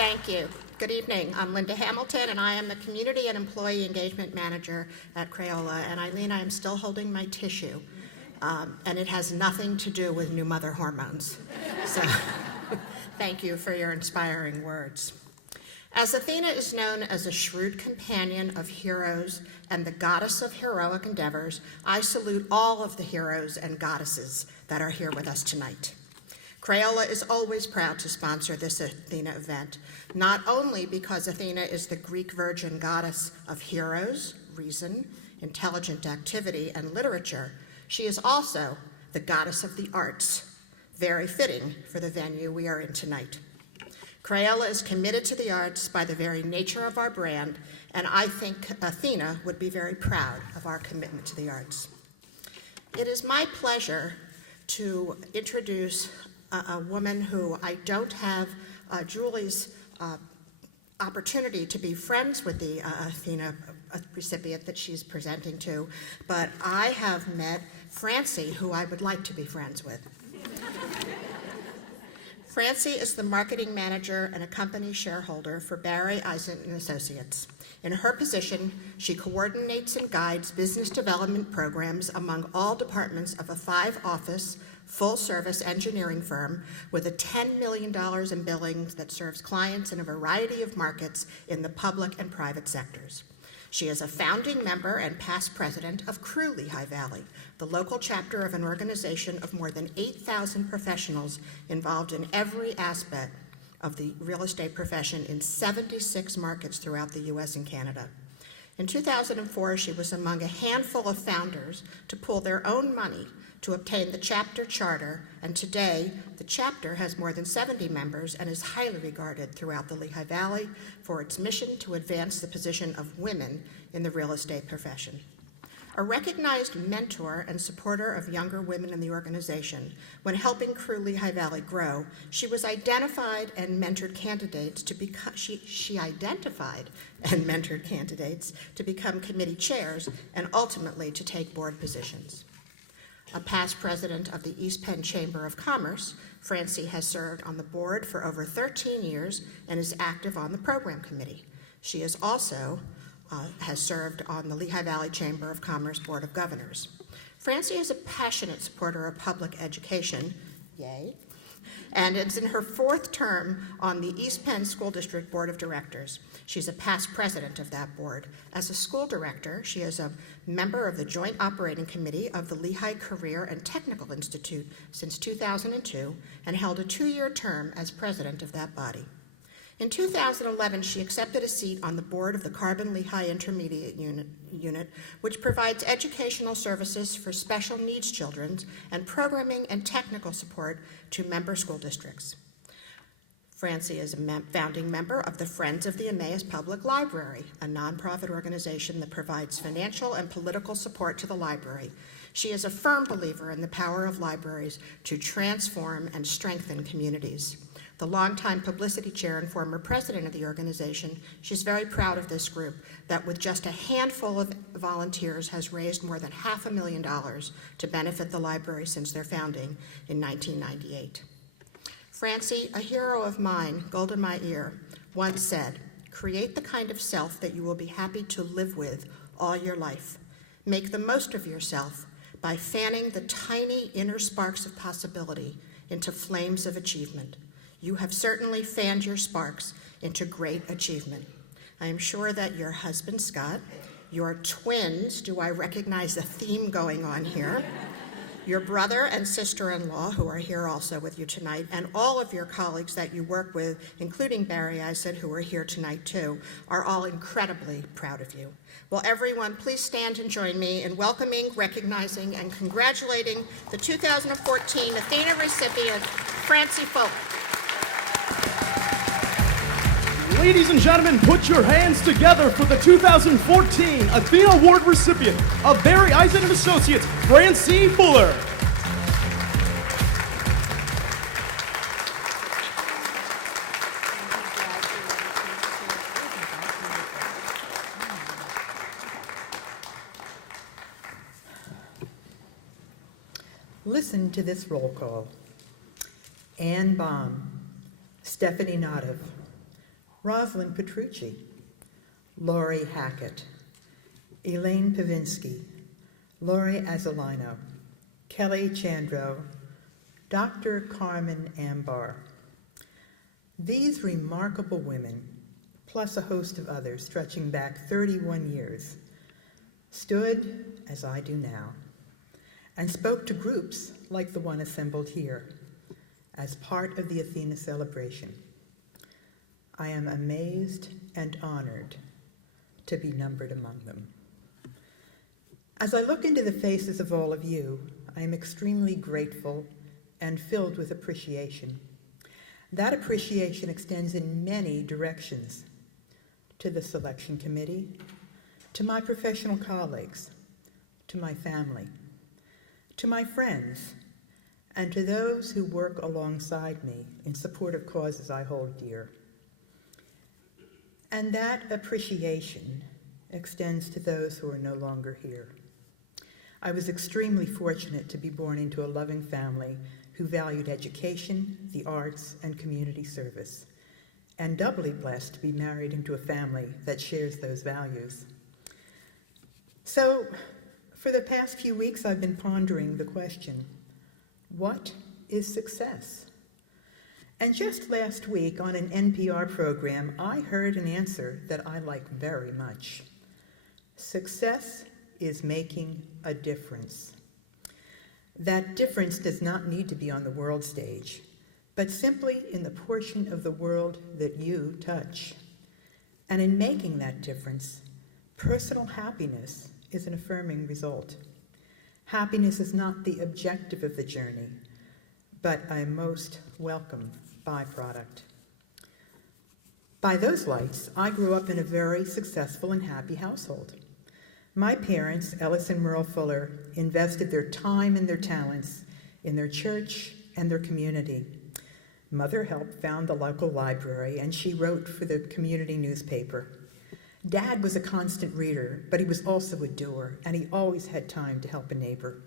Thank you. Good evening. I'm Linda Hamilton, and I am the Community and Employee Engagement Manager at Crayola. And Eileen, I am still holding my tissue, and it has nothing to do with new mother hormones. So thank you for your inspiring words. As Athena is known as a shrewd companion of heroes and the goddess of heroic endeavors, I salute all of the heroes and goddesses that are here with us tonight. Crayola is always proud to sponsor this Athena event, not only because Athena is the Greek virgin goddess of heroes, reason, intelligent activity, and literature, she is also the goddess of the arts, very fitting for the venue we are in tonight. Crayola is committed to the arts by the very nature of our brand, and I think Athena would be very proud of our commitment to the arts. It is my pleasure to introduce a woman who I don't have Julie's opportunity to be friends with the Athena recipient that she's presenting to, but I have met Francee, who I would like to be friends with. Francee is the marketing manager and a company shareholder for Barry Eisen & Associates. In her position, she coordinates and guides business development programs among all departments of a 5-office, full-service engineering firm with a $10 million in billings that serves clients in a variety of markets in the public and private sectors. She is a founding member and past president of Crew Lehigh Valley, the local chapter of an organization of more than 8,000 professionals involved in every aspect of the real estate profession in 76 markets throughout the U.S. and Canada. In 2004, she was among a handful of founders to pool their own money to obtain the chapter charter, and today the chapter has more than 70 members and is highly regarded throughout the Lehigh Valley for its mission to advance the position of women in the real estate profession. A recognized mentor and supporter of younger women in the organization, when helping Crew Lehigh Valley grow, she was identified and mentored candidates to become, she identified and mentored candidates to become committee chairs and ultimately to take board positions. A past president of the East Penn Chamber of Commerce, Francee has served on the board for over 13 years and is active on the program committee. She is also has served on the Lehigh Valley Chamber of Commerce Board of Governors. Francee is a passionate supporter of public education, yay, and is in her 4th term on the East Penn School District Board of Directors. She's a past president of that board. As a school director, she is a member of the Joint Operating Committee of the Lehigh Career and Technical Institute since 2002 and held a 2-year term as president of that body. In 2011, she accepted a seat on the board of the Carbon Lehigh Intermediate Unit, which provides educational services for special needs children and programming and technical support to member school districts. Francee is a founding member of the Friends of the Emmaus Public Library, a nonprofit organization that provides financial and political support to the library. She is a firm believer in the power of libraries to transform and strengthen communities. The longtime publicity chair and former president of the organization, she's very proud of this group that with just a handful of volunteers has raised more than $500,000 to benefit the library since their founding in 1998. Francee, a hero of mine, Golda Meir, once said, "Create the kind of self that you will be happy to live with all your life. Make the most of yourself by fanning the tiny inner sparks of possibility into flames of achievement. You have certainly fanned your sparks into great achievement. I am sure that your husband, Scott, your twins, do I recognize a theme going on here, your brother and sister-in-law, who are here also with you tonight, and all of your colleagues that you work with, including Barry Eisen, who are here tonight too, are all incredibly proud of you. Will everyone please stand and join me in welcoming, recognizing, and congratulating the 2014 Athena recipient, Francee Folk. Ladies and gentlemen, put your hands together for the 2014 Athena Award recipient of Barry Eisen & Associates, Francee Fuller. Listen to this roll call. Ann Baum, Stephanie Notov, Rosalind Petrucci, Lori Hackett, Elaine Pavinsky, Lori Azzolino, Kelly Chandro, Dr. Carmen Ambar. These remarkable women, plus a host of others stretching back 31 years, stood, as I do now, and spoke to groups like the one assembled here as part of the Athena celebration. I am amazed and honored to be numbered among them. As I look into the faces of all of you, I am extremely grateful and filled with appreciation. That appreciation extends in many directions: to the selection committee, to my professional colleagues, to my family, to my friends, and to those who work alongside me in support of causes I hold dear. And that appreciation extends to those who are no longer here. I was extremely fortunate to be born into a loving family who valued education, the arts, and community service, and doubly blessed to be married into a family that shares those values. So, for the past few weeks, I've been pondering the question, what is success? And just last week on an NPR program, I heard an answer that I like very much. Success is making a difference. That difference does not need to be on the world stage, but simply in the portion of the world that you touch. And in making that difference, personal happiness is an affirming result. Happiness is not the objective of the journey, but a most welcome byproduct. By those lights, I grew up in a very successful and happy household. My parents, Ellis and Merle Fuller, invested their time and their talents in their church and their community. Mother helped found the local library, and she wrote for the community newspaper. Dad was a constant reader, but he was also a doer, and he always had time to help a neighbor.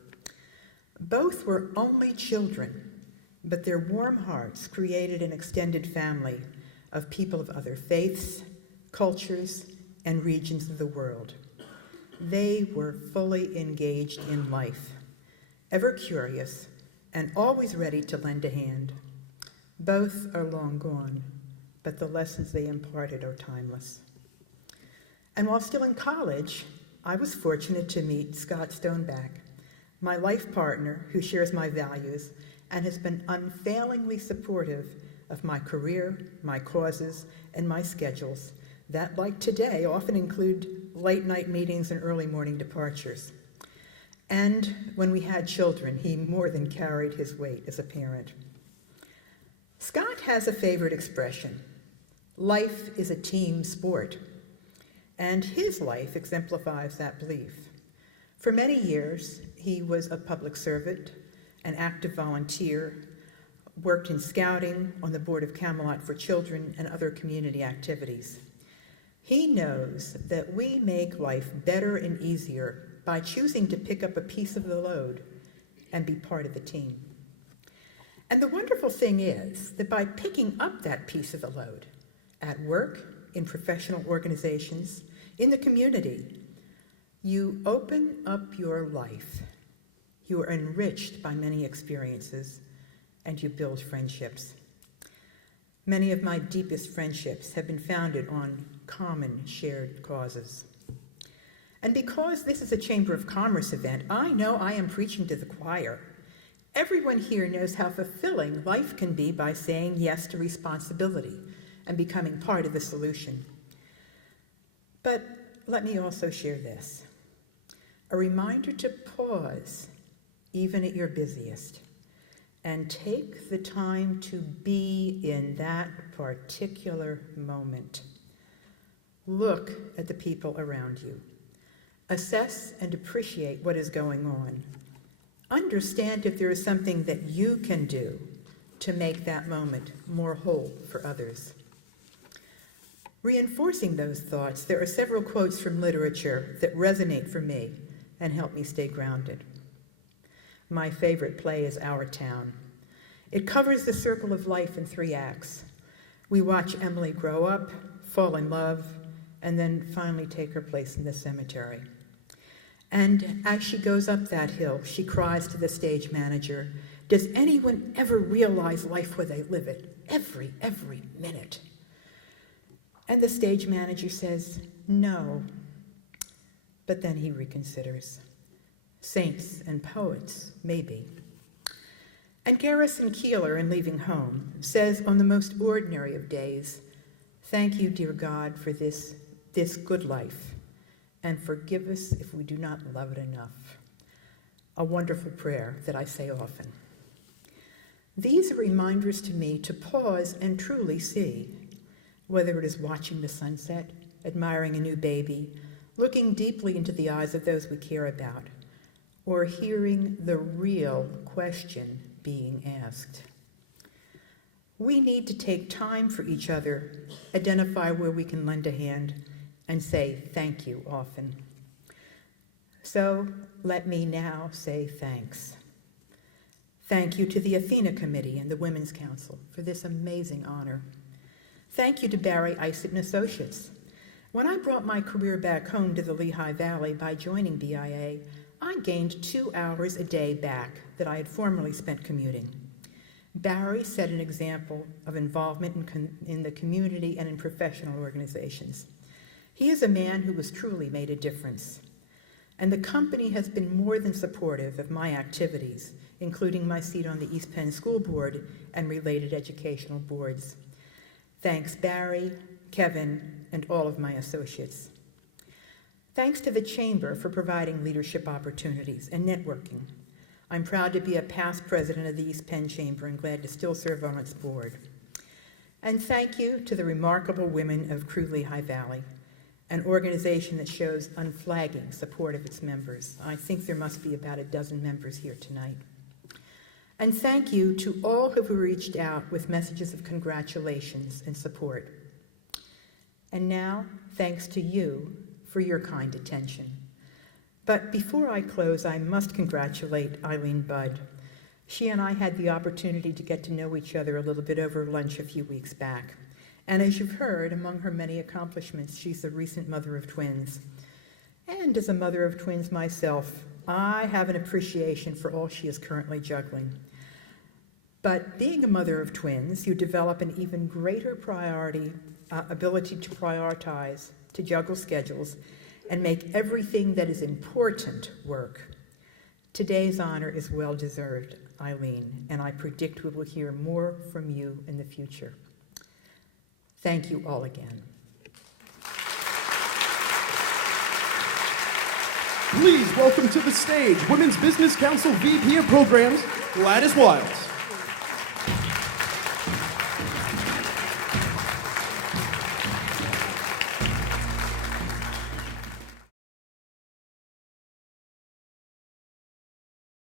Both were only children, but their warm hearts created an extended family of people of other faiths, cultures, and regions of the world. They were fully engaged in life, ever curious, and always ready to lend a hand. Both are long gone, but the lessons they imparted are timeless. And while still in college, I was fortunate to meet Scott Stoneback, my life partner who shares my values and has been unfailingly supportive of my career, my causes, and my schedules that, like today, often include late-night meetings and early morning departures. And when we had children, he more than carried his weight as a parent. Scott has a favorite expression: life is a team sport. And his life exemplifies that belief. For many years, he was a public servant, an active volunteer, worked in scouting, on the board of Camelot for Children, and other community activities. He knows that we make life better and easier by choosing to pick up a piece of the load and be part of the team. And the wonderful thing is that by picking up that piece of the load, at work, in professional organizations, in the community, you open up your life. You are enriched by many experiences, and you build friendships. Many of my deepest friendships have been founded on common shared causes. And because this is a Chamber of Commerce event, I know I am preaching to the choir. Everyone here knows how fulfilling life can be by saying yes to responsibility and becoming part of the solution. But let me also share this. A reminder to pause, even at your busiest, and take the time to be in that particular moment. Look at the people around you. Assess and appreciate what is going on. Understand if there is something that you can do to make that moment more whole for others. Reinforcing those thoughts, there are several quotes from literature that resonate for me and help me stay grounded. My favorite play is Our Town. It covers the circle of life in 3 acts, We watch Emily grow up, fall in love, and then finally take her place in the cemetery. And as she goes up that hill, she cries to the stage manager, "Does anyone ever realize life where they live it? Every minute." And the stage manager says, "No." But then he reconsiders. Saints and poets, maybe. And Garrison Keillor, in leaving home, says on the most ordinary of days, "Thank you, dear God, for this good life, and forgive us if we do not love it enough." A wonderful prayer that I say often. These are reminders to me to pause and truly see, whether it is watching the sunset, admiring a new baby, looking deeply into the eyes of those we care about, or hearing the real question being asked. We need to take time for each other, identify where we can lend a hand, and say thank you often. So let me now say thanks. Thank you to the Athena Committee and the Women's Council for this amazing honor. Thank you to Barry Eisert & Associates. When I brought my career back home to the Lehigh Valley by joining BIA, I gained 2 hours a day back that I had formerly spent commuting. Barry set an example of involvement in the community and in professional organizations. He is a man who has truly made a difference. And the company has been more than supportive of my activities, including my seat on the East Penn School Board and related educational boards. Thanks, Barry, Kevin, and all of my associates. Thanks to the Chamber for providing leadership opportunities and networking. I'm proud to be a past president of the East Penn Chamber and glad to still serve on its board. And thank you to the remarkable women of Crew Lehigh Valley, an organization that shows unflagging support of its members. I think there must be about a dozen members here tonight. And thank you to all who have reached out with messages of congratulations and support. And now, thanks to you for your kind attention. But before I close, I must congratulate Eileen Budd. She and I had the opportunity to get to know each other a little bit over lunch a few weeks back. And as you've heard, among her many accomplishments, she's a recent mother of twins. And as a mother of twins myself, I have an appreciation for all she is currently juggling. But being a mother of twins, you develop an even greater ability to prioritize, to juggle schedules, and make everything that is important work. Today's honor is well-deserved, Eileen, and I predict we will hear more from you in the future. Thank you all again. Please welcome to the stage Women's Business Council VP of Programs, Gladys Wiles.